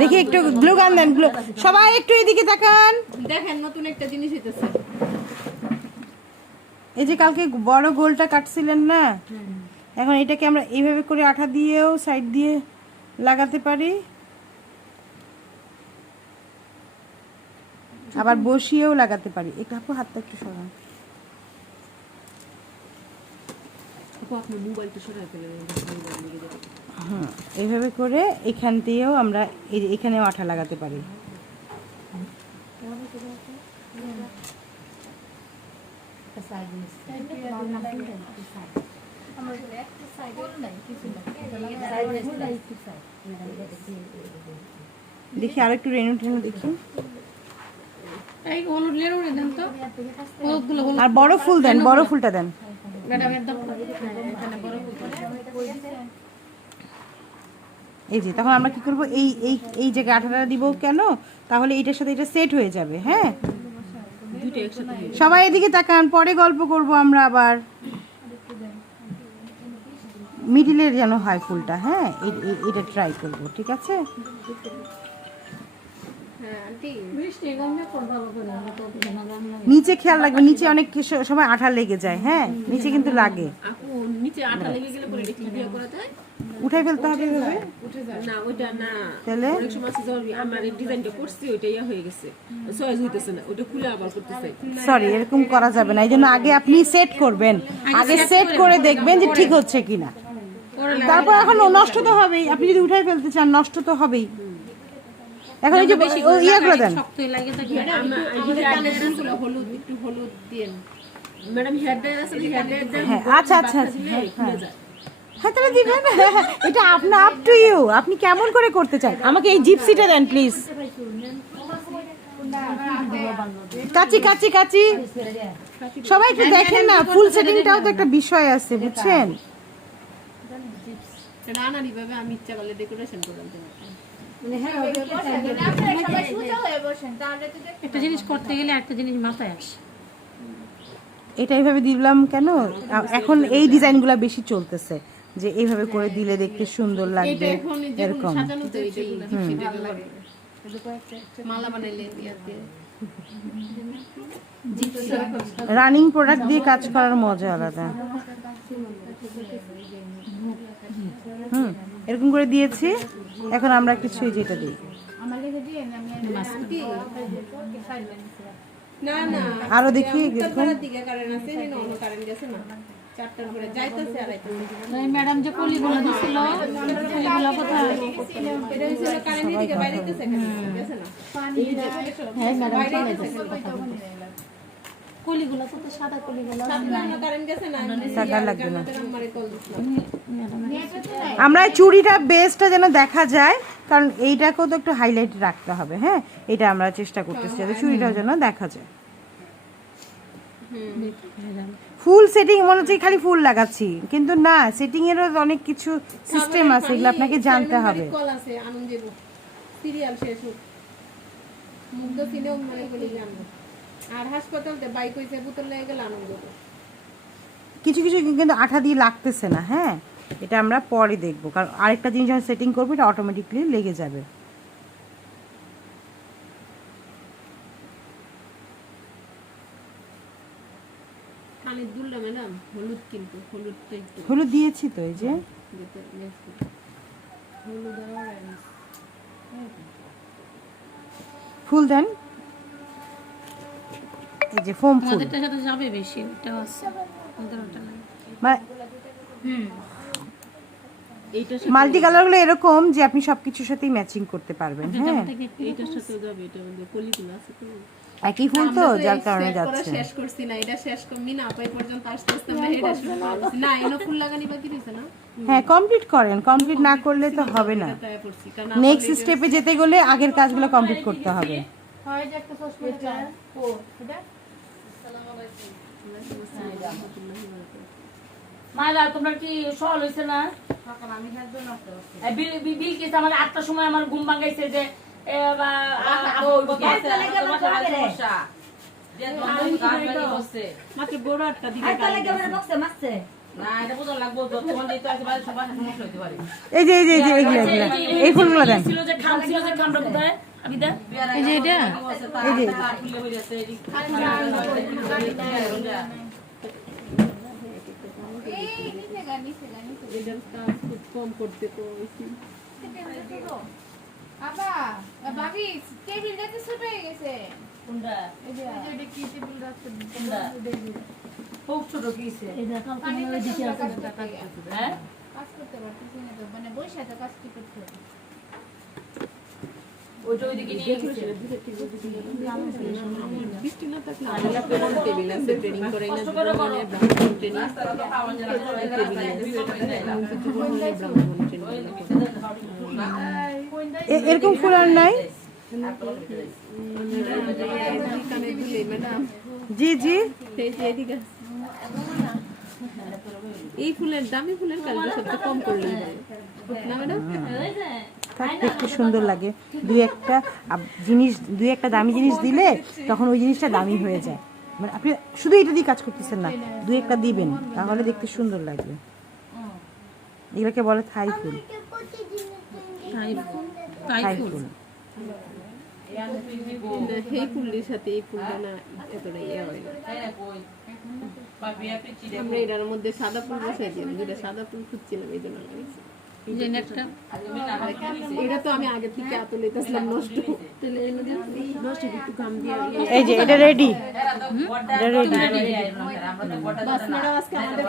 দেখি একটু গ্লু গান দেন, গ্লু সবাই একটু এদিকে তাকান, দেখেন নতুন একটা জিনিস হইতেছে। এই যে কালকে বড় গোলটা কাটছিলেন না, এখন এটাকে আমরা এইভাবে করে আঠা দিয়েও সাইড দিয়ে লাগাতে পারি, আবার বসিয়েও লাগাতে পারি। একটু আপু হাতটা একটু সরান। এইভাবে করে এখান দিয়েও আমরা এখানেও আঠা লাগাতে পারি। দেখি আর একটু রেনু টেনু দেখি, আর বড় ফুল দেন, বড় ফুলটা দেন। এই যে তখন আমরা কি করব, এই এই এই জায়গায় আঠাটা দিব কেন, তাহলে এইটার সাথে এটা সেট হয়ে যাবে। হ্যাঁ, সবাই এদিকে তাকান, পরে গল্প করব আমরা আবার। মিডিলের যেন হয় ফুলটা। হ্যাঁ, এটা ট্রাই করব, ঠিক আছে? নিচে খেয়াল রাখবে, নিচে অনেক সময় আঠা লেগে যায়। হ্যাঁ, নিচে কিন্তু লাগে। উঠাই ফেলতে হবে এভাবে না, ওইটা না, তাহলে অনেক সময় আমার ডিজাইনটা করছি ওইটা ইয়া হয়ে গেছে, সয়েজ হইতেছে না, ওইটা খুলে আবার করতে চাই। সরি, এরকম করা যাবে না। এই জন্য আগে আপনি সেট করবেন, আগে সেট করে দেখবেন যে ঠিক হচ্ছে কিনা, তারপর এখন নষ্ট তো হবেই। আপনি যদি উঠাই ফেলতে চান নষ্ট তো হবেই। এখন এই যে ইয়েগুলো দেন, হলুদ একটু হলুদ দিন ম্যাডাম, হেয়ার ড্রায়ার আছে, হেয়ার ড্রায়ার। হ্যাঁ আচ্ছা আচ্ছা, হ্যাঁ তাহলে দিবেন। এটা আপনার আপ টু ইউ, আপনি কেমন করে করতে চান। আমাকে এই জিপসিটা দেন প্লিজ। কাচি কাচি কাচি, সবাই একটু দেখেন না, ফুল সেটিংটাও তো একটা বিষয় আছে, বুঝছেন? আমি ইচ্ছা করলে ডেকোরেশন করে দিতে পারি। একটা জিনিস করতে গেলে একটা জিনিস মাথায় আসে। এটা এইভাবে দিলাম কেন, এখন এই ডিজাইনগুলো বেশি চলতেছে, যে এইভাবে করে দিলে দেখতে সুন্দর লাগবে এরকম। রানিং প্রোডাক্ট দিয়ে কাজ করার মজা আলাদা। এরকম করে দিয়েছি, এখন আমরা কিছু যেটা দিই, না না আরো দেখি ম্যাডাম যে কলিগুলো দিছিল, কলিগুলো কোথায়? এটা হইছিল কারেন্ট দিকে বাইরে দিতেছে, গেছে না? হ্যাঁ ম্যাডাম, কলিগুলো কত সাদা, কলিগুলো সাদা কারেন্ট গেছে না, টাকা লাগবে না। আমরা চুড়িটা বেসটা যেন দেখা যায়, কারণ এইটাকেও তো একটু হাইলাইট রাখতে হবে। হ্যাঁ, এটা আমরা চেষ্টা করতেছি যাতে চুড়িটাও যেন দেখা যায়। ফুল সেটিং মনে হচ্ছে খালি ফুল লাগাচ্ছি, কিন্তু না, সেটিং এরও অনেক কিছু সিস্টেম আছে, এগুলো আপনাকে জানতে হবে। কিছু কিছু কিন্তু আঠা দিয়ে লাগতেছে না। হ্যাঁ, এটা আমরা পরে দেখবো, কারণ আরেকটা জিনিস যখন সেটিং করবো এটা অটোমেটিকলি লেগে যাবে। হলুদ দিয়েছি তো, এই যে ফুল দেন, এই যে ফোম ফুল যাবে বেশি, মাল্টি কালার গুলো এরকম যে আপনি সবকিছুর সাথেই ম্যাচিং করতে পারবেন। হ্যাঁ, একই ফুল তো, যার কারণে যাচ্ছে। শেষ করছি না, এটা শেষ করবি না পাই পর্যন্ত আস্তে আস্তে আমরা এটা না এনো ফুল লাগানি বাকি দিছে না। হ্যাঁ, কমপ্লিট করেন, কমপ্লিট না করলে তো হবে না। নেক্সট স্টেপে যেতে গেলে আগের কাজগুলো কমপ্লিট করতে হবে। হয় যে একটা সসপেন ও এটা। আসসালামু আলাইকুম মাইলা, তোমার কি সল হইছে না? আমি এর জন্য আসতে পারছি। বিল কি আমার 8টার সময় আমার ঘুম ভাঙাইছে যে মাত্র বড় একটা দিকে এই যে এইগুলো এই ফুলগুলো দেন। এই যে এটা এই যে ভাবি টেবিলটা তো ছোট হয়ে গেছে এই যে এটা কি টেবিল রাখতে খুব ছোট কিছে পানি দিতে আছে হ্যাঁ কাজ করতে পারতেছি না তো মানে বসে তো কাজ কি করতে হবে ওইটা ওইদিকে নিয়ে গেছে এরকম ফুল আর নাই? জি জি এই ফুলের দামি ফুলের কালারটা সবচেয়ে কম করলেই হয় না ম্যাডাম? থাক, দেখতে সুন্দর লাগে। দুই একটা দামি জিনিস দিলে তখন ওই জিনিসটা দামি হয়ে যায়। মানে আপনি শুধু এটা দিয়ে কাজ করতেছেন না, দুই একটা দিবেন তাহলে দেখতে সুন্দর লাগবে। এগুলোকে বলে থাই ফুল। থাই ফুল এই ফুলের সাথে এই ফুলটা না এতটা ইয়ে হয় না। আমরা এটার মধ্যে সাদা ফুল বসাই দিই, যেটা সাদা ফুল খুঁজছিলাম এই জন্য লাগাইছি। এটা তো আমি আগে থেকে এত লেতেছিলাম নষ্ট, তাহলে এর মধ্যে নষ্ট একটু কাম দিয়ে এই যে এটা রেডি। বাস ম্যাডাম আজকে আমাদের